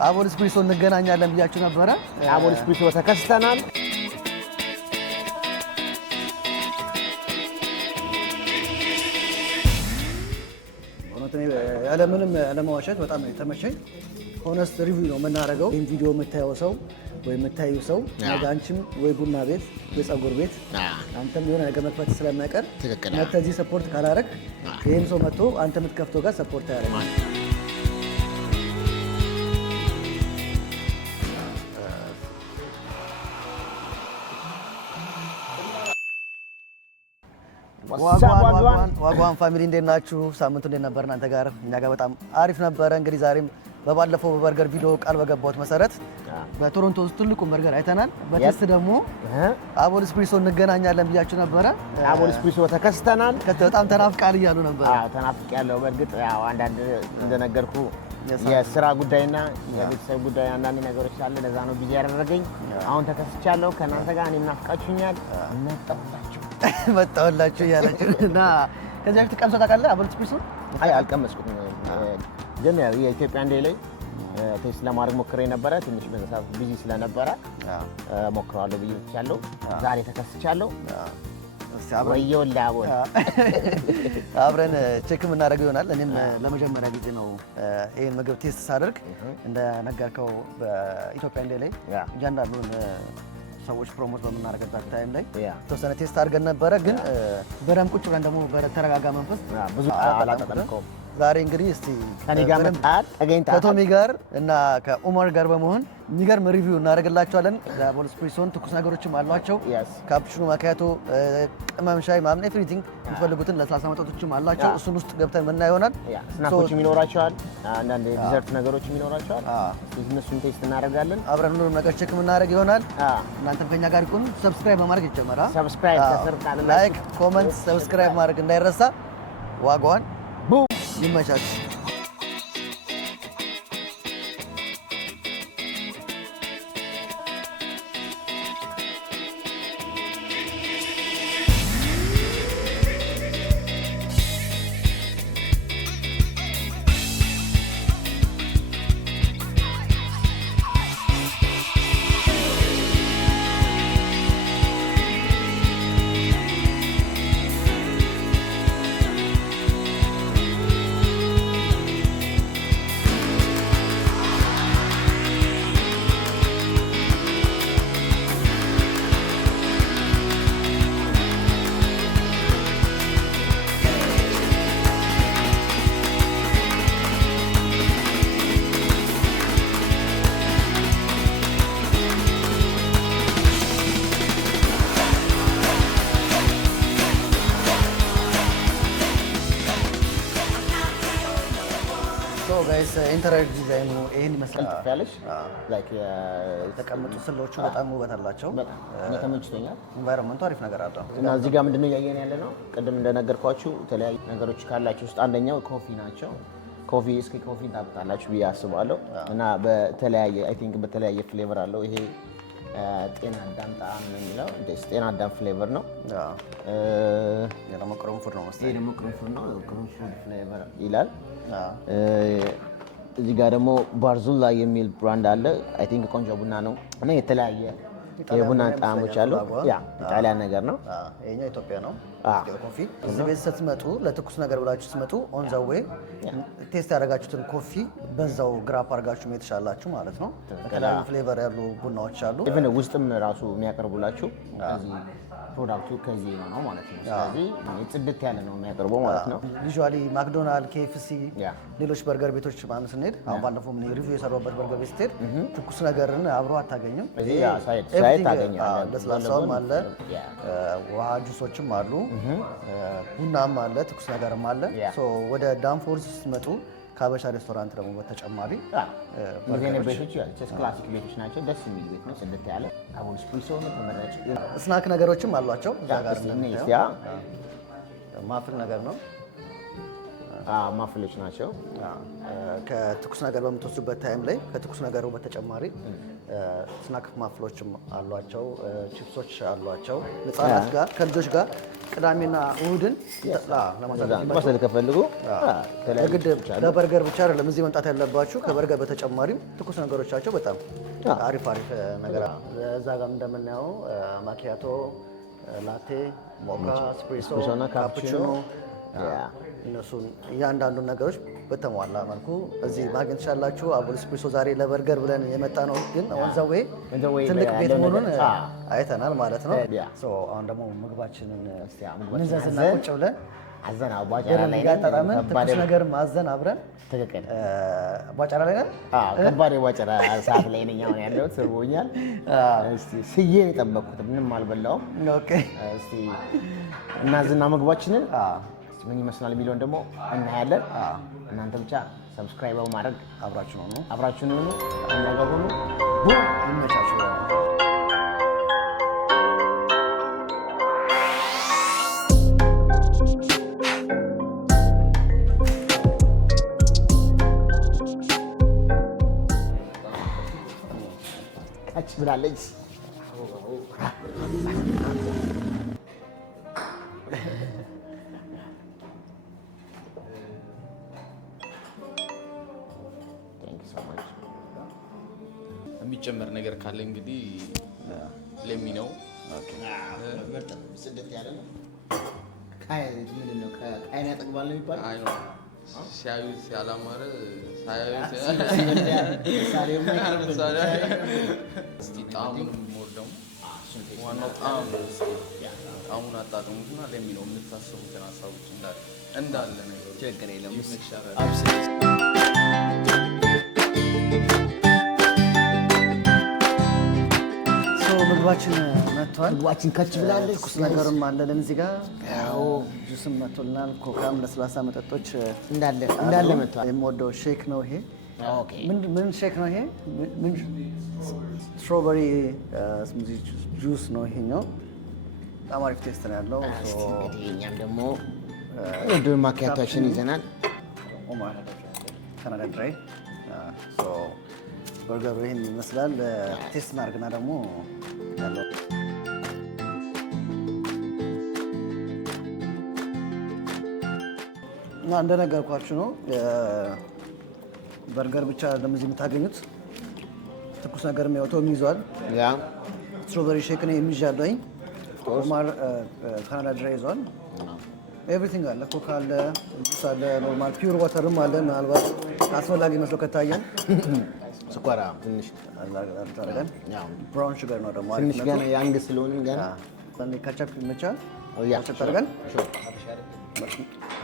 አቦል ስፕሪሶ እንገናኛለን ብያችሁ ነበረ። አቦል ስፕሪሶ ተከስተናል። ያለምንም ለማዋሸት በጣም ተመቸኝ። ሆነስት ሪቪው ነው የምናደርገው። ይህን ቪዲዮ የምታየው ሰው ወይ የምታዩ ሰው ነገ አንቺም ወይ ቡና ቤት ወይ ፀጉር ቤት አንተም የሆነ ነገር መክፈት ስለማይቀር መተህ እዚህ ሰፖርት ካላረግ ይህም ሰው መጥቶ አንተ የምትከፍተው ጋር ሰፖርት ያደርጋል። ዋጓን ፋሚሊ እንዴት ናችሁ? ሳምንቱ እንዴት ነበር እናንተ ጋር? እኛ ጋር በጣም አሪፍ ነበረ። እንግዲህ ዛሬም በባለፈው በበርገር ቪዲዮ ቃል በገባሁት መሰረት በቶሮንቶ ውስጥ ትልቁን በርገር አይተናል። በቴስት ደግሞ አቦል ስፕሪሶ እንገናኛለን ብያችሁ ነበረ። አቦል ስፕሪሶ ተከስተናል። በጣም ተናፍቃል እያሉ ነበር። ተናፍቄያለሁ። በእርግጥ ያው አንዳንድ እንደነገርኩ የስራ ጉዳይና የቤተሰብ ጉዳይ አንዳንድ ነገሮች አለ። ለዛ ነው ቢዚ ያደረገኝ። አሁን ተከስቻለሁ ከእናንተ ጋር። እኔም ናፍቃችሁኛል። መጣሁላችሁ እያላችሁ እና ከዚህ በፊት ቀምሰው ታውቃለህ? አቦል ስፕሪሶ? አይ አልቀመስኩትም፣ ግን የኢትዮጵያን ዴይ ላይ ቴስት ለማድረግ ሞክሬ ነበረ። ትንሽ በዛት ቢዚ ስለነበረ ሞክረዋለሁ ብዬ ብቻለሁ። ዛሬ ተከስቻለሁ። ወየውላ አቦል አብረን ቼክ የምናደርገው ይሆናል። እኔም ለመጀመሪያ ጊዜ ነው ይሄን ምግብ ቴስት ሳደርግ። እንደነገርከው በኢትዮጵያን ዴይ ላይ እያንዳንዱን ሰዎች ፕሮሞት በምናደርግበት ታይም ላይ ተወሰነ ቴስት አድርገን ነበረ። ግን በደምብ ቁጭ ብለን ደግሞ በተረጋጋ መንፈስ ብዙ አላጠቀምከውም። ዛሬ እንግዲህ እስቲ ከቶሚ ጋር እና ከኡመር ጋር በመሆን የሚገርም ሪቪው እናደርግላቸዋለን። አቦል ስፕሪሶን ትኩስ ነገሮችም አሏቸው። ካፕቹኖ፣ ማኪያቶ፣ ቅመም ሻይ ምናምን ኤቭሪቲንግ የምትፈልጉትን ለስላሳ መጠጦችም አላቸው። እሱን ውስጥ ገብተን ምና ይሆናል። ስናኮችም ይኖራቸዋል፣ አንዳንድ ዲዘርት ነገሮችም ይኖራቸዋል። እነሱን ቴስት እናደርጋለን። አብረን ሁሉንም ነገር ቼክ የምናደርግ ይሆናል። እናንተም ከኛ ጋር ይሁኑ። ሰብስክራይብ በማድረግ ይጀመራል። ላይክ፣ ኮመንት፣ ሰብስክራይብ ማድረግ እንዳይረሳ። ዋጋዋን ይመቻችሁ። ጋይስ ኢንተሪየር ዲዛይኑ ይሄን ይመስላል። ያለሽ ላይክ የተቀመጡ ስሎቹ በጣም ውበት አላቸው። እኔ ተመችቶኛል። ኢንቫይሮንመንቱ አሪፍ ነገር አለው። እና እዚህ ጋር ምንድነው እያየን ያለ ነው? ቅድም እንደነገርኳችሁ የተለያዩ ነገሮች ካላችሁ ውስጥ አንደኛው ኮፊ ናቸው። ኮፊ እስኪ ኮፊ ታውቃላችሁ ብዬ አስባለሁ። እና በተለያየ አይ ቲንክ በተለያየ ፍሌቨር አለው። ይሄ ጤና አዳም ጣዕም ነው የሚለው። ጤና አዳም ፍሌቨር ነው። ደግሞ ቅርንፉድ ነው መሰለኝ። ይሄ ደግሞ ቅርንፉድ ነው። ቅርንፉድ ፍሌቨር ይላል። እዚህ ጋር ደግሞ ባርዙላ የሚል ብራንድ አለ። አይ ቲንክ ቆንጆ ቡና ነው እና የተለያየ የቡና ጣዕሞች አሉ። ያ ኢጣሊያን ነገር ነው። ይሄኛው ኢትዮጵያ ነው። ኮፊ እዚህ ቤት ስትመጡ ለትኩስ ነገር ብላችሁ ስትመጡ ኦን ዘ ዌይ ቴስት ያደረጋችሁትን ኮፊ በዛው ግራፕ አድርጋችሁ መሄድ ትችላላችሁ ማለት ነው። የተለያዩ ፍሌቨር ያሉ ቡናዎች አሉ። ኢቭን ውስጥም ራሱ የሚያቀርቡላችሁ እዚህ ፕሮዳክቱ ከዚህ ነው ማለት ነው። ስለዚህ ጽድት ያለ ነው የሚያቀርበው ማለት ነው። ዩዥዋሊ ማክዶናልድ፣ ኬኤፍሲ፣ ሌሎች በርገር ቤቶች ምናምን ስንሄድ አሁን ባለፈው ምን ሪቪው የሰራሁበት በርገር ቤት ስትሄድ ትኩስ ነገርን አብሮ አታገኝም። ሳይት ታገኛለህ። ለስላሳውም አለ፣ ውሃ ጁሶችም አሉ፣ ቡናም አለ፣ ትኩስ ነገርም አለ። ወደ ዳንፎርስ ስትመጡ ከሀበሻ ሬስቶራንት ደግሞ በተጨማሪ ቤቶች ክላሲክ ቤቶች ናቸው። ደስ የሚል ቤት ነው። ጽድት ያለ አቦል ስፕሪሶ ነው ተመራጭ። ስናክ ነገሮችም አሏቸው። እዛ ጋር ማፍል ነገር ነው። ማፍሎች ናቸው። ከትኩስ ነገር በምትወስዱበት ታይም ላይ ከትኩስ ነገሩ በተጨማሪ ስናክ ማፍሎችም አሏቸው፣ ቺፕሶች አሏቸው። ህጻናት ጋር ከልጆች ጋር ቅዳሜና እሁድን ለማሳለፍ ከፈልጉ ለግድ ለበርገር ብቻ አይደለም እዚህ መምጣት ያለባችሁ። ከበርገር በተጨማሪም ትኩስ ነገሮቻቸው በጣም አሪፍ ነገር እዛ ጋር እንደምናየው ማኪያቶ፣ ላቴ፣ ሞካ፣ ስፕሬሶ፣ ካፑቺኖ እነሱን እያንዳንዱን ነገሮች በተሟላ መልኩ እዚህ ማግኘት ትችላላችሁ። አቡል ስፕሬሶ ዛሬ ለበርገር ብለን የመጣ ነው፣ ግን ወንዘዌ ትልቅ ቤት መሆኑን አይተናል ማለት ነው። አሁን ደግሞ ምግባችንን እንዘዝና ቁጭ ብለን አዘን አቧጫራ ላይ ተጣጣመን ትኩስ ነገር ማዘን አብረን ትክክል አቧጫራ ላይ ነን። ከባድ የቧጫራ ሰዓት ላይ ነኝ አሁን ያለሁት። ስርቦኛል። እስቲ ስዬን የጠበቅኩት ምንም አልበላሁም። እስቲ እናዝና ምግባችንን ምን ይመስላል የሚለውን ደግሞ እናያለን። እናንተ ብቻ ሰብስክራይብ በማድረግ አብራችሁ ነው እናገሩ ይመቻችሁ። ካች ብላለች። የሚጨመር ነገር ካለ እንግዲህ ለሚ ነው። ስደት ያለ ነው። ምንድን ነው ከአይን ያጠግባል ነው የሚባለው። አይ ነው ሲያዩት ያላማረ ሳያዩት እስቲ ጣዕሙንም የምወደው ዋናው ጣዕሙን አጣጥሙትና ለሚ ነው የምታስቡትን ሀሳቦች እንዳለ ነገሮች ችግር የለም። ምግባችን መጥቷል። ምግባችን ከች ብላለች። ትኩስ ነገርም አለን እዚህ ጋር ጁስም መጥቶልናል። ኮካም ለስላሳ መጠጦች እንዳለ መጥቷል። የምወደው ሼክ ነው ይሄ። ምን ሼክ ነው ይሄ? ስትሮበሪ ስሙዚ ጁስ ነው ይሄኛው። በጣም አሪፍ ቴስት ነው ያለው። እኛም ደግሞ ወደ ማኪያቶችን ይዘናል። ኦማር ካናዳ ድራይ በርገሩ ይህን ይመስላል። ቴስት እናድርግና ደግሞ ያለው እና እንደነገርኳችሁ ነው። በርገር ብቻ ለምዚህ የምታገኙት ትኩስ ነገር የሚያወጣው ይዟል። ስትሮበሪ ሼክ ነው የሚዣለኝ። ኦማር ካናዳ ድራይ ይዟል። ኤቭሪቲንግ አለ። ኮካ አለ፣ ጁስ አለ፣ ኖርማል ፒውር ዋተርም አለ። ምናልባት አስፈላጊ መስሎ ከታየን ስኳር ትንሽ አድርገን ብራውን ሹገር ነው ደግሞ ትንሽ ገና ያንግ ስለሆነ ገና ካቻፕ ይመቻል። ካቻፕ አድርገን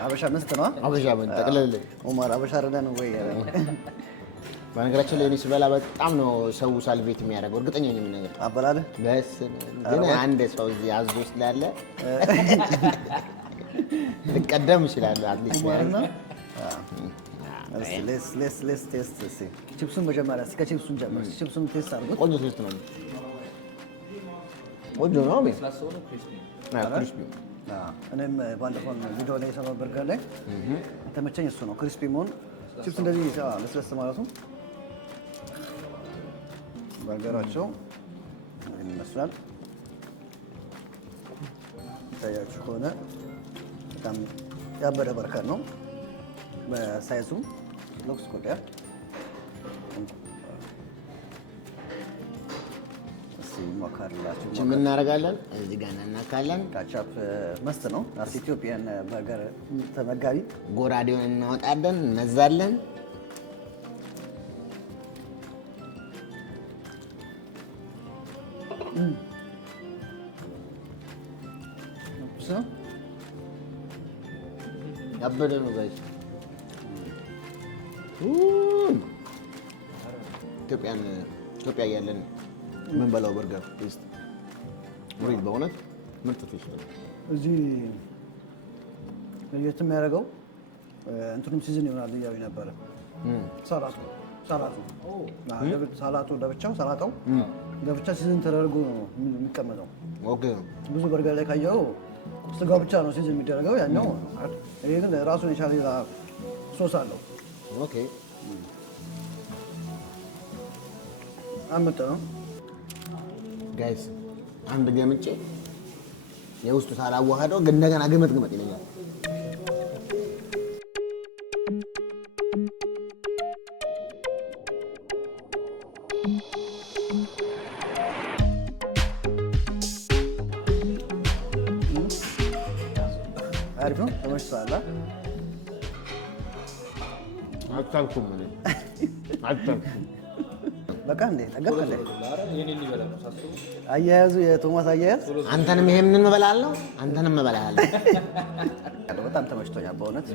አበሻ መስት ነው። አበሻ ምን ጠቅልል ኦማር አበሻ አይደለም ወይ? በነገራችን ላይ እኔ ስበላ በጣም ነው ሰው ሳልቬት የሚያደርገው። እርግጠኛ ነኝ ነገር አበላለ ግን አንድ ሰው እዚህ አዞ ስላለ ልቀደም እችላለሁ። አትሊስት ሌስ ቴስት እስኪ ቺፕሱን መጀመሪያ እስኪ ከቺፕሱን ጀምር። ቺፕሱን ቴስት አድርጉት። ቆንጆ ቴስት ነው። ቆንጆ ነው። ክሪስፒ እኔም ባለፈው ቪዲዮ ላይ የሰራው በርገር ላይ ተመቸኝ እሱ ነው ክሪስፒ መሆን። ቺፕስ እንደዚህ ለስለስ ማለቱ በርገራቸው ይመስላል። ታያችሁ ከሆነ በጣም ያበደ በርገር ነው። በሳይዙ ሎክስ ኮዲያ ምን እናደርጋለን? እዚህ ጋር እናካለን። ካቻፕ መስት ነው። አስ ኢትዮጵያን በርገር ተመጋቢ ጎራዴውን እናወጣለን፣ እንመዛለን። ያበደ ነው ጋይስ። ኢትዮጵያ እያለን የምንበላው በርገር ቴስት ሪል በእውነት ምርጥ ቴስት ነው። እዚህ ለየት የሚያደርገው እንትኑም ሲዝን ይሆናል እያሉ ነበረ። ሰላጣው ለብቻው ሰላጣው ለብቻ ሲዝን ተደርጎ ነው የሚቀመጠው። ብዙ በርገር ላይ ካየው ስጋው ብቻ ነው ሲዝን የሚደረገው ያኛው። ይሄ ግን ራሱን የቻለ ሶስ አለው። ኦኬ አምጥ ነው ጋይስ። አንድ ገምጬ የውስጡ ሳላዋሃደው ግን እንደገና ግመጥ ይለኛል። አሪፍ ነው። ተመችቶሃል? አልቻልኩም። በቃ እንዴ ጠገብከለ አያያዙ የቶማስ አያያዝ አንተንም ይሄንን እንበላለሁ አንተንም እንበላለሁ። በጣም ተመችቶኛል በእውነት።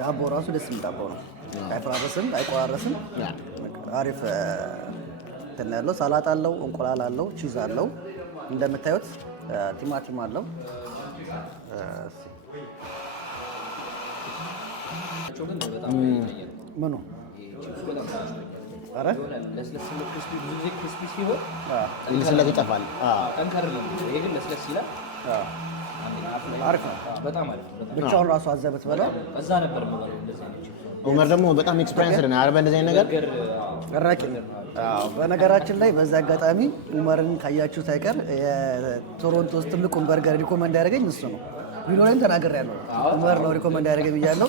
ዳቦ ራሱ ደስ የሚል ዳቦ ነው። አይፈራረስም፣ አይቆራረስም። አሪፍ እንትን ያለው ሰላጣ አለው፣ እንቁላል አለው፣ ቺዝ አለው። እንደምታዩት ቲማቲም አለው። ምኑ ኧረ ለስለስ ይጠፋል። አሪፍ ነው። ብቻውን ራሱ አዘበት በለው። ኡመር ደግሞ በጣም ኤክስፒሪየንስ ነው አይደል? በእንደዚህ አይነት ነገር ቀራቂ ነው። በነገራችን ላይ በዛ አጋጣሚ ኡመርን ካያችሁት አይቀር የቶሮንቶ ውስጥ ትልቁን በርገር ሪኮመንድ ያደረገኝ እሱ ነው። ቪዲዮውን ተናግሬያለሁ። ኡመር ነው ሪኮመንድ ያደረገኝ ብያለሁ።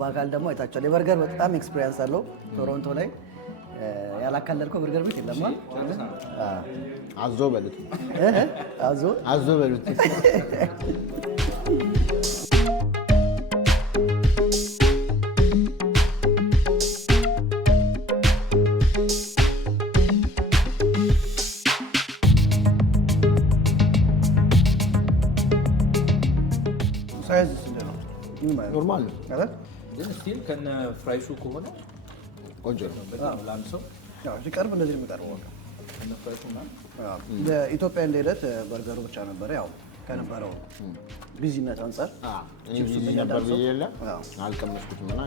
በአካል ደግሞ አይታችኋል። የበርገር በጣም ኤክስፒሪየንስ አለው። ቶሮንቶ ላይ ያላካለልከው በርገር ቤት የለም። አዞ በሉት አዞ በሉት። ሳይዝ ኖርማል ነው አይደል? ግን ስቲል ከነ ፍራይሱ ከሆነ ቆንጆ ነው። በጣም ለአንድ ሰው ሲቀርብ እንደዚህ ነው የሚቀርበው። ከነ ፍራይሱ ምናምን ለኢትዮጵያ እንደሄደት በርገሩ ብቻ ነበረ ያው ከነበረው ቢዚነት አንጻር እኔ ቢዚ ነበር ብዬ የለ አልቀመስኩትም እና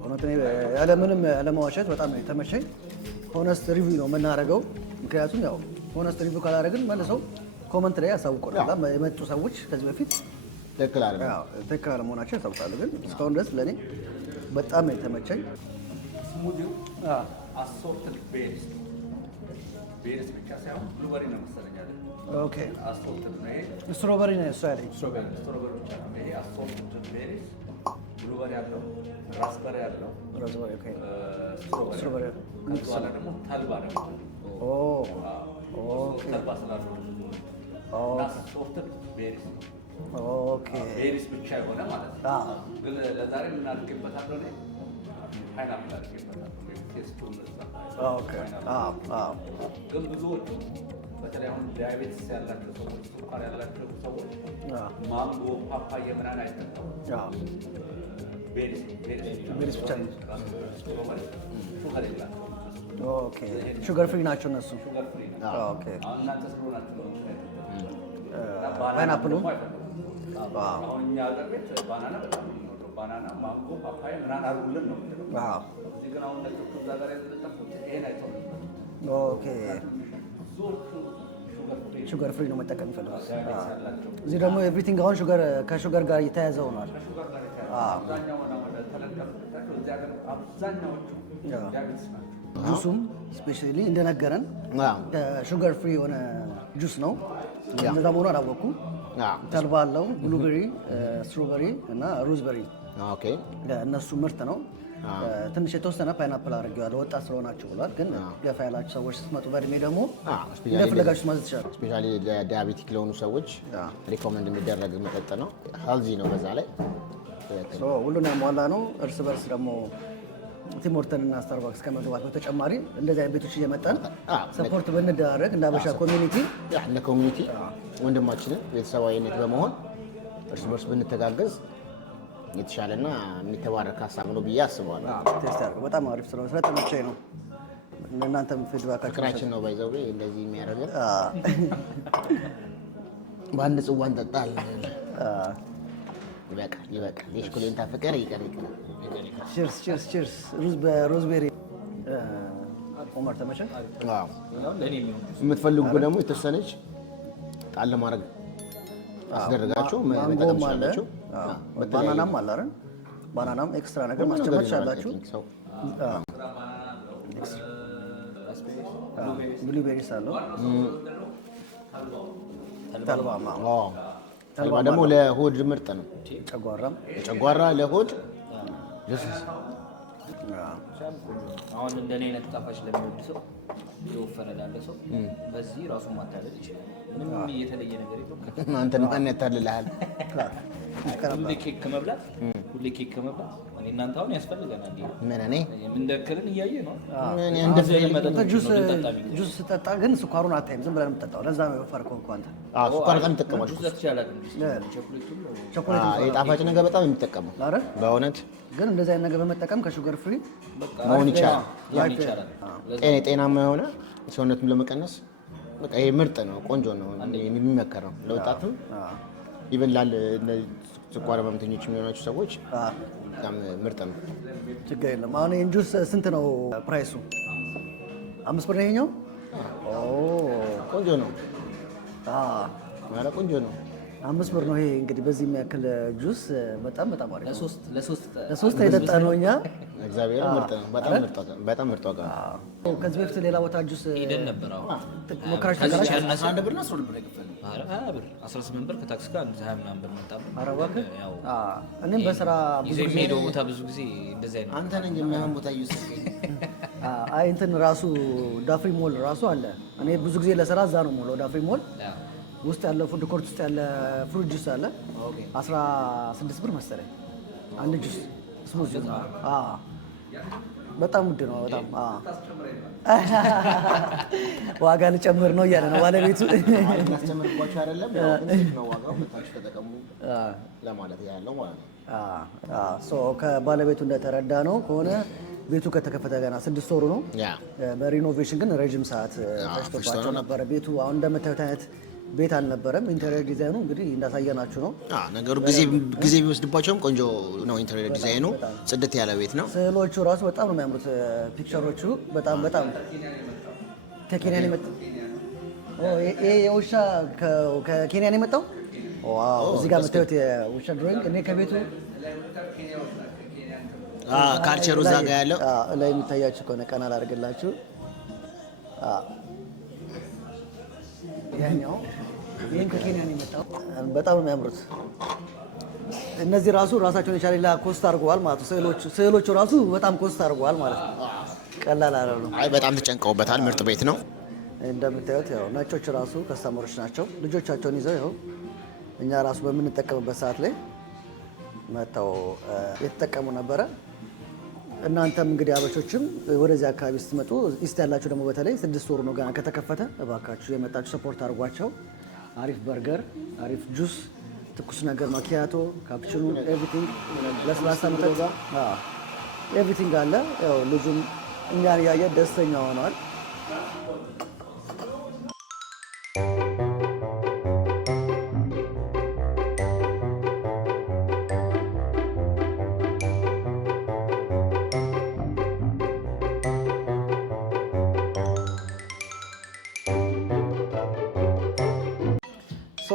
እውነት እኔ ያለምንም ያለመዋሸት በጣም የተመቸኝ ሆነስት ሪቪው ነው የምናደርገው። ምክንያቱም ያው ሆነስት ሪቪው ካላደረግን መልሰው ኮመንት ላይ ያሳውቁናል። የመጡ ሰዎች ከዚህ በፊት ትክክል አለመሆናቸው ያሳውቃሉ። ግን እስካሁን ድረስ ለእኔ በጣም የተመቸኝ ስሙዲው አሶርትድ ቤሪስ ቤሪስ ብቻ ሳይሆን ብሉበሪ ነው መሰለኝ አይደል? ኦኬ አሶርትድ ነው። ይሄ ስትሮበሪ ነው እሱ ያለኝ። ስትሮበሪ ብቻ ነው። ይሄ አሶርትድ ቤሪስ ብሉበሪ አለው፣ ራስበሪ አለው፣ ራስበሪ ኦኬ፣ ስትሮበሪ ከዛ ደግሞ ተልባ ነው። ኦኬ ተልባ ስላለው አሶርትድ ቤሪስ ኦኬ ቤሪስ ብቻ የሆነ ማለት ነው። ግን ለዛሬ ምን አድርጌበታለሁ እኔ ፓይናፕል አድርጌበታለሁ። ቴስቱን ግን ብዙዎቹ በተለይ አሁን ዲያቤትስ ያላቸው ሰዎች፣ ስኳር ያላቸው ሰዎች ማንጎ፣ ፓፓያ ምናምን አይጠጣም። ቤሪስ ብቻ ነው። ሹገር የላቸውም። ኦኬ ሹገር ፍሪ ናቸው እነሱ። ሹገር ፍሪ ነው። ኦኬ እናንተ ስለሆናችሁ ነው። ፓይናፕሉ አሁን እኛ ሀገር ቤት ባናና በጣም ነው የምንወደው። ባናና፣ ማንጎ፣ ፓፓያ ምናምን አድርጉልን ነው የምንለው። እዚህ ግን አሁን ነጮቹ እዛ ጋር የተለጠፉት ይሄን አይተው ነው። ኦኬ ሹገር ፍሪ ነው መጠቀም ይፈልጋል። እዚህ ደግሞ ኤቭሪቲንግ አሁን ከሹገር ጋር እየተያያዘ ሆኗል። ጁሱም ስፔሻሊ እንደነገረን ሹገር ፍሪ የሆነ ጁስ ነው። እንደዛ መሆኑ አላወቅኩም። ተልባ አለው፣ ብሉቤሪ፣ ስትሮበሪ እና ሩዝበሪ እነሱ ምርት ነው። ትንሽ የተወሰነ ፓይናፕል አድርጌዋለሁ ወጣት ስለሆናችሁ ብሏል። ግን ገፋ ያላችሁ ሰዎች ስትመጡ በእድሜ ደግሞ እንደፈለጋችሁ ማዘዝ ትችላላችሁ። ስፔሻሊ ለዲያቤቲክ ለሆኑ ሰዎች ሪኮመንድ የሚደረግ መጠጥ ነው። ሄልዚ ነው በዛ ላይ ሁሉን ያሟላ ነው። እርስ በርስ ደግሞ ቲም ሆርተን እና ስታርባክስ ከመግባት በተጨማሪ እንደዚህ አይነት ቤቶች እየመጣን ሰፖርት ብንደራረግ እንደ አበሻ ኮሚኒቲ እንደ ኮሚኒቲ ወንድማችንን ቤተሰባዊነት በመሆን እርስ በርስ ብንተጋገዝ የተሻለና የሚተባረክ ሀሳብ ነው ብዬ አስባለሁ። ቴስት ያደርገው በጣም አሪፍ ስለሆነ ስለተመቸኝ ነው። እናንተም ፊድባካችሁ ፍቅራችን ነው ባይዘው እንደዚህ የሚያደርገን በአንድ ጽዋ እንጠጣለን። ይበቃል። የሽኩሌንታ ፍቅር ይቀር። ቺርስ። ሩዝ በሮዝቤሪ ኦመር ተመቸኝ። የምትፈልጉ ደግሞ የተወሰነች ጣል ማድረግ አስደረጋችሁ መጠቀም ትችላላችሁ። ባናናም አለ አይደል? ባናናም ኤክስትራ ነገር ማስጨመር ትችላላችሁ። ብሉቤሪስ አለው። ተልባ ደግሞ ለሆድ ምርጥ ነው። ጨጓራ ለሆድ አሁን እንደኔ አይነት ጣፋጭ ለሚወድ ሰው የወፈረ ላለ ሰው በዚህ ራሱን ማታለል ይችላል። ምንም የተለየ ነገር የለውም። አንተን ማን ያታልልሃል? ሁሌ ኬክ ከመብላት እኔ እናንተ አሁን ያስፈልገናል። ምን እኔ የምንደክልን እያየ ነው። ጁስ ስጠጣ ግን ስኳሩን አታይም፣ ዝም ብለህ ነው የምትጠጣው። ለዛ ነው የወፈርከው እኮ አንተ። ስኳር በጣም ትጠቀማለህ። የጣፋጭ ነገር በጣም የሚጠቀመው በእውነት ግን እንደዚህ አይነት ነገር በመጠቀም ከሹገር ፍሪ መሆን ይቻላል። ጤናማ የሆነ ሰውነቱን ለመቀነስ በቃ ይሄ ምርጥ ነው፣ ቆንጆ ነው፣ የሚመከረው ለወጣትም ይበላል። ስኳር ህመምተኞች የሚሆናቸው ሰዎች በጣም ምርጥ ነው። ችግር የለም። አሁን ይሄን ጁስ ስንት ነው ፕራይሱ? 5 ብር ነው ይሄኛው። ቆንጆ ነው። ቆንጆ ነው። 5 ብር ነው ይሄ። እንግዲህ በዚህ የሚያክል ጁስ በጣም አሪፍ ነው። ለሶስት የጠጣ ነው እኛ። እግዚአብሔር ምርጥ ነው። በጣም ምርጥ ዋጋ ነው። ከዚህ በፊት ሌላ ቦታ ጁስ ሄደን ነበር። ሞክራችሁ ተቀራሽ 11 ብር እና 12 ብር የከፈልን 18 ብር ከታክስ ጋር 20 ምናምን ብር መጣ። እኔም በስራ ብዙ ጊዜ ሄደው ቦታ ብዙ ጊዜ እንደዚህ አይነት አንተ ነኝ የሚያምን ቦታ ይወስደኝ። አይ እንትን ራሱ ዳፍሪ ሞል ራሱ አለ። እኔ ብዙ ጊዜ ለስራ እዛ ነው ሞል ዳፍሪ ሞል ውስጥ ያለ ፉድ ኮርት ውስጥ ያለ ፍሩት ጁስ አለ። 16 ብር መሰለኝ አንድ ጁስ ስሙዝ። በጣም ውድ ነው። በጣም ዋጋ ልጨምር ነው እያለ ነው ባለቤቱ። ያስጨምርባችሁ አይደለም ነው ዋጋው መታችሁ ተጠቀሙ ለማለት ያለው ማለት ነው። ከባለቤቱ እንደተረዳ ነው ከሆነ ቤቱ ከተከፈተ ገና 6 ወሩ ነው። በሪኖቬሽን ግን ረጅም ሰዓት ፈጅቶባቸው ነበረ ቤቱ። አሁን እንደምታዩት አይነት ቤት አልነበረም። ኢንተሪየር ዲዛይኑ እንግዲህ እንዳሳየናችሁ ነው። ነገሩ ጊዜ ቢወስድባቸውም ቆንጆ ነው። ኢንተሪየር ዲዛይኑ ጽድት ያለ ቤት ነው። ስዕሎቹ ራሱ በጣም ነው የሚያምሩት። ፒክቸሮቹ በጣም ከኬንያ ነው የመጣው። ይሄ የውሻ ከኬንያ ነው የመጣው። ዋው! እዚህ ጋር የምታዩት የውሻ ድሮይንግ እኔ ከቤቱ ካልቸሩ እዛ ጋር ያለው ላይ የሚታያችሁ ከሆነ ቀና ላድርግላችሁ። ያኛው ይሄን ከኬንያ ነው የመጣው። በጣም ነው የሚያምሩት። እነዚህ ራሳቸውን የቻለ ሌላ ኮስት አድርገዋል ማለት ነው። ስዕሎቹ ራሱ በጣም ኮስት አድርገዋል ማለት ነው። ቀላል አይደለም። በጣም ተጨንቀውበታል። ምርጥ ቤት ነው። እንደምታዩት ያው ነጮች ራሱ ከስተመሮች ናቸው። ልጆቻቸውን ይዘው ይኸው እኛ ራሱ በምንጠቀምበት ሰዓት ላይ መጥተው የተጠቀሙ ነበረ። እናንተም እንግዲህ አበሾችም ወደዚህ አካባቢ ስትመጡ ኢስት ያላችሁ ደግሞ በተለይ 6 ወሩ ነው ገና ከተከፈተ፣ እባካችሁ የመጣችሁ ሰፖርት አድርጓቸው። አሪፍ በርገር፣ አሪፍ ጁስ፣ ትኩስ ነገር ማኪያቶ፣ ካፕቺኖ፣ ኤቭሪቲንግ ለስላሳ መጠጥ ኤቭሪቲንግ አለ። ያው ልጁም እኛን ያየ ደስተኛ ሆኗል።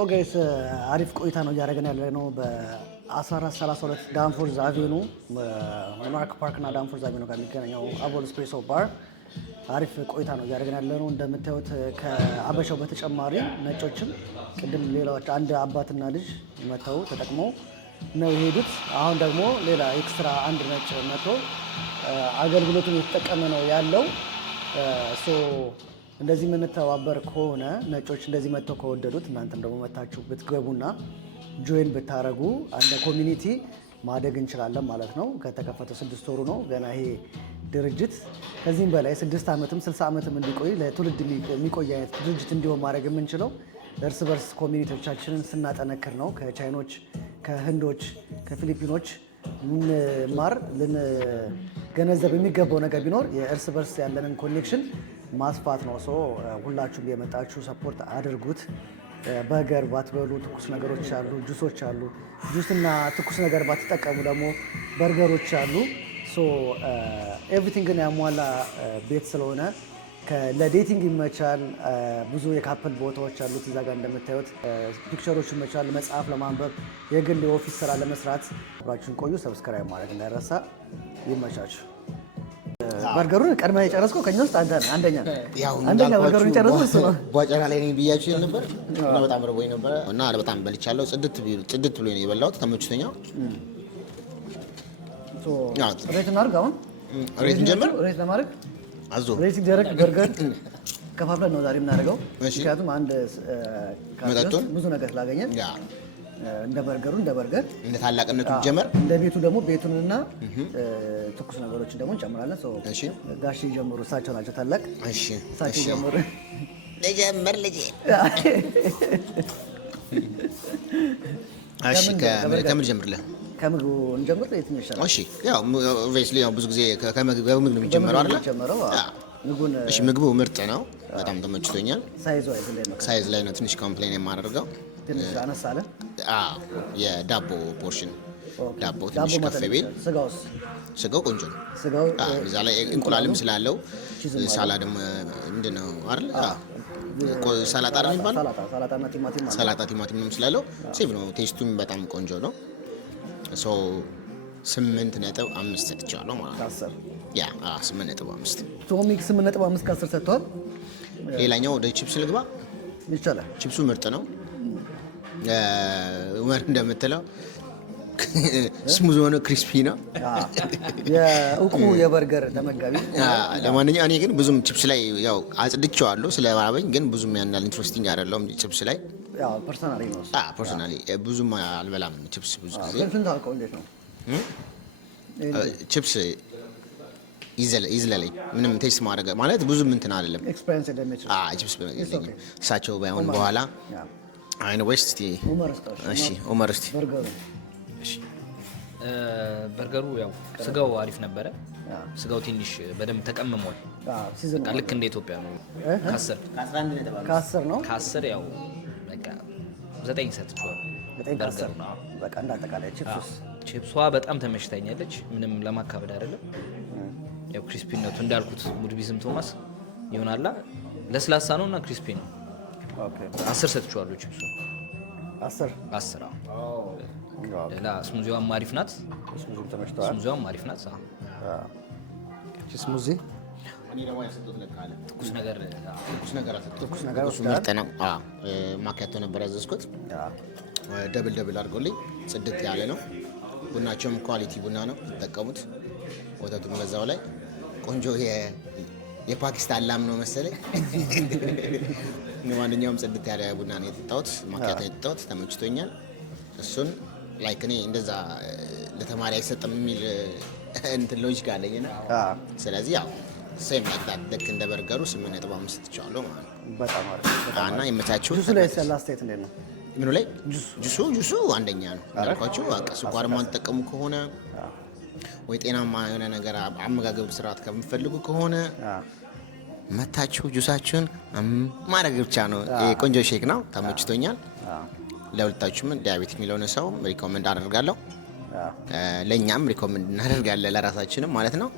ጋይስ አሪፍ ቆይታ ነው እያደረገን ያለ ነው። በ1432 ዳንፎርዝ አቬኑ ሞናርክ ፓርክ እና ዳንፎርዝ አቬኑ ጋር የሚገናኘው አቦል ስፔሶ ባር አሪፍ ቆይታ ነው እያደረገን ያለ ነው። እንደምታዩት ከአበሻው በተጨማሪ ነጮችም ቅድም ሌላዎች አንድ አባትና ልጅ መጥተው ተጠቅመው ነው የሄዱት። አሁን ደግሞ ሌላ ኤክስትራ አንድ ነጭ መጥቶ አገልግሎቱን የተጠቀመ ነው ያለው። እንደዚህ የምንተባበር ከሆነ ነጮች እንደዚህ መጥተው ከወደዱት እናንተም ደግሞ መታችሁ ብትገቡና ጆይን ብታረጉ አንድ ኮሚኒቲ ማደግ እንችላለን ማለት ነው። ከተከፈተ 6 ወሩ ነው ገና ይሄ ድርጅት ከዚህም በላይ 6 ዓመትም 60 ዓመትም እንዲቆይ ለትውልድ የሚቆይ አይነት ድርጅት እንዲሆን ማድረግ የምንችለው እርስ በርስ ኮሚኒቲዎቻችንን ስናጠነክር ነው። ከቻይኖች፣ ከህንዶች፣ ከፊሊፒኖች ልንማር ልንገነዘብ የሚገባው ነገር ቢኖር የእርስ በርስ ያለንን ኮኔክሽን ማስፋት ነው። ሁላችሁም የመጣችሁ ሰፖርት አድርጉት። በርገር ባትበሉ ትኩስ ነገሮች አሉ፣ ጁሶች አሉ። ጁስና ትኩስ ነገር ባትጠቀሙ ደግሞ በርገሮች አሉ። ኤቭሪቲንግን ያሟላ ቤት ስለሆነ ለዴቲንግ ይመቻል። ብዙ የካፕል ቦታዎች አሉት እዛ ጋር እንደምታዩት ፒክቸሮች ይመቻል። መጽሐፍ ለማንበብ የግል የኦፊስ ስራ ለመስራት አብራችሁን ቆዩ። ሰብስክራይብ ማድረግ እንዳይረሳ። ይመቻችሁ። በርገሩን ቀድመህ የጨረስከው ከኛ ውስጥ አንተ ነህ። አንደኛ በርገሩን የጨረስከው እሱ ነው። ቧጨራ ላይ ነኝ ብያችሁ ነበር እና በጣም ርቦኝ ነበር እና በጣም በልቻለሁ። ጽድት ብሎ ነው የበላሁት። ተመችቶኛል። ሬት እናድርግ። አሁን ሬት እንጀምር። ሬት ለማድረግ አዞ ሬት ሲደረግ በርገር ከፋፍለን ነው ዛሬ የምናደርገው። ምክንያቱም አንድ መጠጡን ብዙ ነገር ስላገኘን እንደ በርገሩ እንደ በርገር እንደ ታላቅነቱ ጀመር፣ እንደ ቤቱ ደግሞ ቤቱንና ትኩስ ነገሮችን ደግሞ እንጨምራለን። እሺ ጋሽ ጀምሩ፣ እሳቸው ናቸው ታላቅ። እሺ እሳቸው ጀምሩ። ልጀምር ልጄ። እሺ ከምር ጀምርልህ። ከምግቡ እንጀምር። የትኛው ይሻላል? እሺ ያው ኦብቪየስሊ ያው ብዙ ጊዜ ከምግብ ነው የሚጀምረው አይደል? እሺ ምግቡ ምርጥ ነው። በጣም ተመችቶኛል። ሳይዝ ላይ ነው ትንሽ ኮምፕሌን የማደርገው። ትንሽ አነስ አለ። የዳቦ ፖርሽን ዳቦ ትንሽ ከፍ ቢል። ስጋው ቆንጆ ነው። ስጋው እዛ ላይ እንቁላልም ስላለው ሳላድም ምንድን ነው አይደል? ሰላጣ ነው የሚባለው። ሰላጣ ቲማቲምም ስላለው ሴቭ ነው። ቴስቱም በጣም ቆንጆ ነው። ሶ 8.5 ሰጥቻለሁ ማለት ነው። ያ 8.5 ቶሚክ 8.5 ከ10 ሰጥቷል። ሌላኛው ወደ ቺፕስ ልግባ ይቻላል። ቺፕሱ ምርጥ ነው። ኡመር እንደምትለው ስሙዝ ሆነ ክሪስፒ ነው። የእውቁ የበርገር ተመጋቢ። ለማንኛውም እኔ ግን ብዙም ቺፕስ ላይ ያው አጽድቼዋለሁ ስለባበኝ፣ ግን ብዙም ያናል ኢንትረስቲንግ አይደለም ቺፕስ ላይ። ያው ፐርሰናሊ ነው። ፐርሰናሊ ብዙም አልበላም ቺፕስ ብዙ ጊዜ። ግን ታውቀው እንዴት ነው ቺፕስ ይዝለለኝ ምንም ቴስት ማድረግ ማለት ብዙም እንትን አይደለም። ኤክስፒሪየንስ እንደሚችል ቺፕስ እሳቸው ባይሆን በኋላ አይነ ዌስት ኡመር እስቲ በርገሩ ያው ስጋው አሪፍ ነበረ። ስጋው ትንሽ በደንብ ተቀምሟል። በቃ ልክ እንደ ኢትዮጵያ ነው። ከ10 ነው። ከ10 ያው በቃ 9 ሰጥቼዋለሁ። በርገሩ በቃ እንዳጠቃላይ ቺፕሷ በጣም ተመችታኛለች። ምንም ለማካበድ አይደለም። ያው ክሪስፒነቱ እንዳልኩት ሙድቢዝም ቶማስ ይሆናላ ለስላሳ ነውና ክሪስፒ ነው። 10 ሰጥቼዋለሁ። ቺፕሱ 10 ሌላ ስሙዚዋም አሪፍ ናት። ስሙዚዋም አሪፍ ናት። ስሙዚ ትኩስ ነገር ምርጥ ነው። ማኪያቶ ነበር ያዘዝኩት። ደብል አድርጎልኝ ጽድት ያለ ነው። ቡናቸውም ኳሊቲ ቡና ነው የተጠቀሙት። ወተቱም በዛው ላይ ቆንጆ የፓኪስታን ላም ነው መሰለኝ። ማንኛውም ጽድት ያለ ቡና ነው የጠጣሁት። ማኪያቶ የጠጣሁት ተመችቶኛል። እሱን ላይክ እኔ እንደዛ ለተማሪ አይሰጥም የሚል እንትን ሎጂክ አለኝና ስለዚህ ያው ሴም ላይክ ልክ እንደ በርገሩ 8.5 ሰጥቼዋለሁ ማለት ነው። በጣም አሪፍ እና የመቻችሁ ጁሱ ላይ ያላስተያየት እንዴት ነው? ምኑ ላይ ጁሱ አንደኛ ነው እንዳልኳችሁ። ስኳር ማንጠቀሙ ከሆነ ወይ ጤናማ የሆነ ነገር አመጋገብ ስርዓት ከምትፈልጉ ከሆነ መታችሁ ጁሳችሁን ማድረግ ብቻ ነው። ቆንጆ ሼክ ነው፣ ተመችቶኛል። ለሁለታችሁም ዲያቤቲክ የሚለውን ሰው ሪኮመንድ አደርጋለሁ። ለእኛም ሪኮመንድ እናደርጋለን ለራሳችንም ማለት ነው።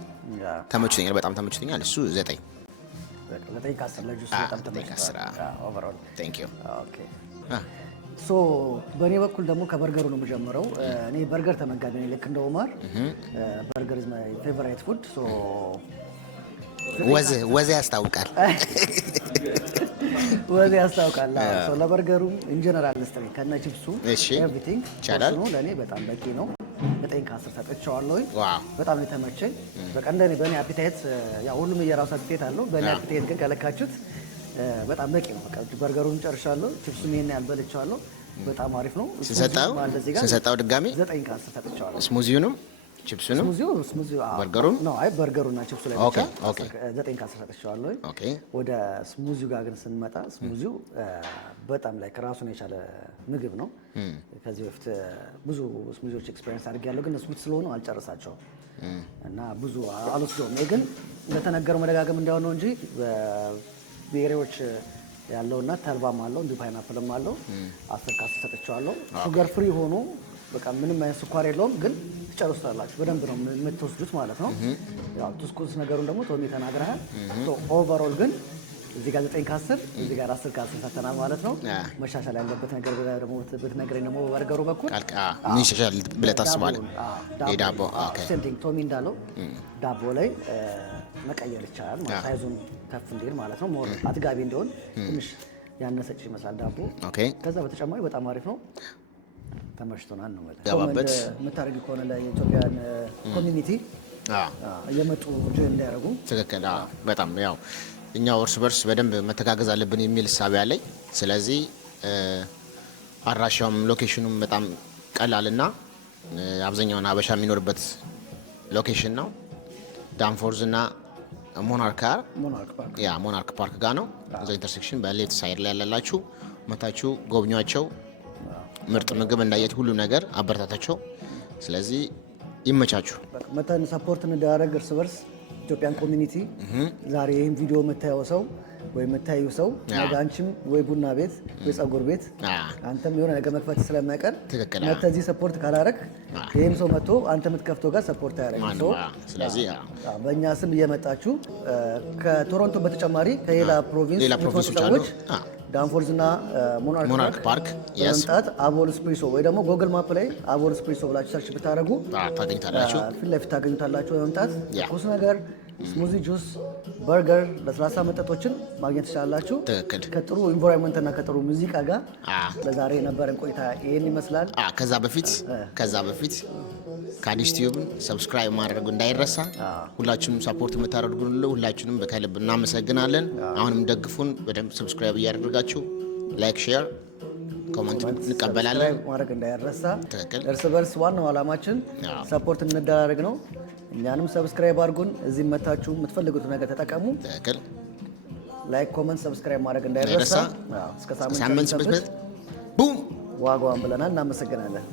ተመችቶኛል፣ በጣም ተመችቶኛል። እሱ 9 ከ10 ለጁስ በጣም ተመችቶኛል። ኦቨርኦል ቴንክ ዩ። ሶ በእኔ በኩል ደግሞ ከበርገሩ ነው የምጀምረው። እኔ በርገር ተመጋቢ ነኝ ልክ እንደ ኡመር። በርገር ኢዝ ማይ ፌቨራይት ፉድ። ሶ ወዝ ያስታውቃል። ወዝ ያስታውቃል። ሶ ለበርገሩ ኢንጀነራል ለስተኝ ከነ ቺፕሱ ኤቭሪቲንግ ነው ለኔ በጣም በቂ ነው። 9 ከ10 ሰጥቼዋለሁ። በጣም የተመቸኝ በቃ እንደኔ በእኔ አፒታይት ያው ሁሉም የራሱ አፒታይት አለው። በእኔ አፒታይት ግን ከለካችሁት በጣም በቂ ነው። በቃ በርገሩን ጨርሻለሁ። ቺፕሱን ይሄን ያልበልቻለሁ። በጣም አሪፍ ነው። ስንሰጣው ድጋሜ 9 ከ10 ሰጥቼዋለሁ። ስሙዚውንም ቺፕሱንም በርገሩን ነው። አይ በርገሩና ቺፕሱ ላይ ብቻ 9 ከ10 ሰጥቼዋለሁ። ወደ ስሙዚው ጋር ግን ስንመጣ ስሙዚው በጣም ላይ ከራሱን የቻለ ምግብ ነው። ከዚህ በፊት ብዙ ስሙዚዎች ኤክስፔሪየንስ አድርጌያለሁ፣ ግን ስዊት ስለሆኑ አልጨርሳቸውም እና ብዙ አልወስደውም። ይሄ ግን እንደተነገረው መደጋገም እንዲያው ነው እንጂ ብሔሬዎች ያለውና ተልባም አለው እንዲሁ ፓይናፕልም አለው። 10 ከ10 ሰጥቼዋለሁ። ሹገር ፍሪ ሆኖ በቃ ምንም አይነት ስኳር የለውም፣ ግን ትጨርሱታላችሁ። በደንብ ነው የምትወስዱት ማለት ነው። ያው ትኩስ ነገሩን ደግሞ ቶሚ ተናግረሃል። ኦቨርኦል ግን እዚህ ጋር 9 ከ10 እዚህ ጋር 10 ከ10 ሰጥተናል ማለት ነው። መሻሻል ያለበት ነገር ደግሞ ብትነግረኝ ደግሞ በበርገሩ በኩል ምን ይሻሻል ብለህ ታስባለህ? የዳቦ ሴንቲንግ ቶሚ እንዳለው ዳቦ ላይ መቀየር ይቻላል ማለት ሳይዙን ከፍ እንዲል ማለት ነው። ሞር አጥጋቢ እንዲሆን ትንሽ ያነሰች ይመስላል ዳቦ። ከዛ በተጨማሪ በጣም አሪፍ ነው። ተመችቶናል ነው ማለት ገባበት የምታደርጊው ከሆነ ለኢትዮጵያን ኮሚኒቲ እየመጡ ጆይን እንዲያደርጉ ትክክል። በጣም ያው እኛው እርስ በርስ በደንብ መተጋገዝ አለብን የሚል እሳቤ አለኝ። ስለዚህ አድራሻውም ሎኬሽኑም በጣም ቀላልና አብዛኛውን ሀበሻ የሚኖርበት ሎኬሽን ነው። ዳንፎርዝ እና ሞናርክ ፓርክ ጋር ነው። እዛ ኢንተርሴክሽን በሌፍት ሳይድ ላይ ያላላችሁ መታችሁ ጎብኟቸው። ምርጥ ምግብ እንዳያችሁ ሁሉ ነገር አበረታታቸው። ስለዚህ ይመቻችሁ። መተን ሰፖርት እንደራረግ እርስ በርስ ኢትዮጵያን ኮሚኒቲ። ዛሬ ይህን ቪዲዮ የምታየው ሰው ወይ የምታዩ ሰው ነገ አንቺም ወይ ቡና ቤት ወይ ጸጉር ቤት አንተም የሆነ ነገር መክፈት ስለማይቀር መተህ እዚህ ሰፖርት ካላረግ ይህም ሰው መጥቶ አንተ የምትከፍተው ጋር ሰፖርት አያደርግም። ስለዚህ በእኛ ስም እየመጣችሁ ከቶሮንቶ በተጨማሪ ከሌላ ፕሮቪንስ ሰዎች ዳንፎርዝ እና ሞናርክ ፓርክ በመምጣት አቦል ስፕሪሶ ወይ ደግሞ ጎግል ማፕ ላይ አቦል ስፕሪሶ ብላችሁ ሰርች ብታደርጉ ታገኙታላችሁ። ፊት ለፊት ታገኙታላችሁ። በመምጣት ትኩስ ነገር ስሙዚ፣ ጁስ፣ በርገር፣ ለስላሳ መጠጦችን ማግኘት ትችላላችሁ። ከጥሩ ኢንቫይሮንመንት እና ከጥሩ ሙዚቃ ጋር ለዛሬ የነበረን ቆይታ ይሄን ይመስላል። ከዛ በፊት ከአዲስ ቲዩብን ሰብስክራይብ ማድረግ እንዳይረሳ። ሁላችሁንም ሰፖርት የምታደርጉ ሁላችሁንም በከልብ እናመሰግናለን። አሁንም ደግፉን። በደንብ ሰብስክራይብ እያደረጋችሁ ላይክ፣ ሼር፣ ኮሜንት እንቀበላለን። ማድረግ እንዳይረሳ። እርስ በርስ ዋናው ዓላማችን ሰፖርት እንደራረግ ነው። እኛንም ሰብስክራይብ አድርጉን። እዚህ መታችሁ የምትፈልጉት ነገር ተጠቀሙ። ላይክ፣ ኮሜንት፣ ሰብስክራይብ ማድረግ እንዳይረሳ። እስከ ሳምንት ቡም ዋጋዋን ብለናል። እናመሰግናለን።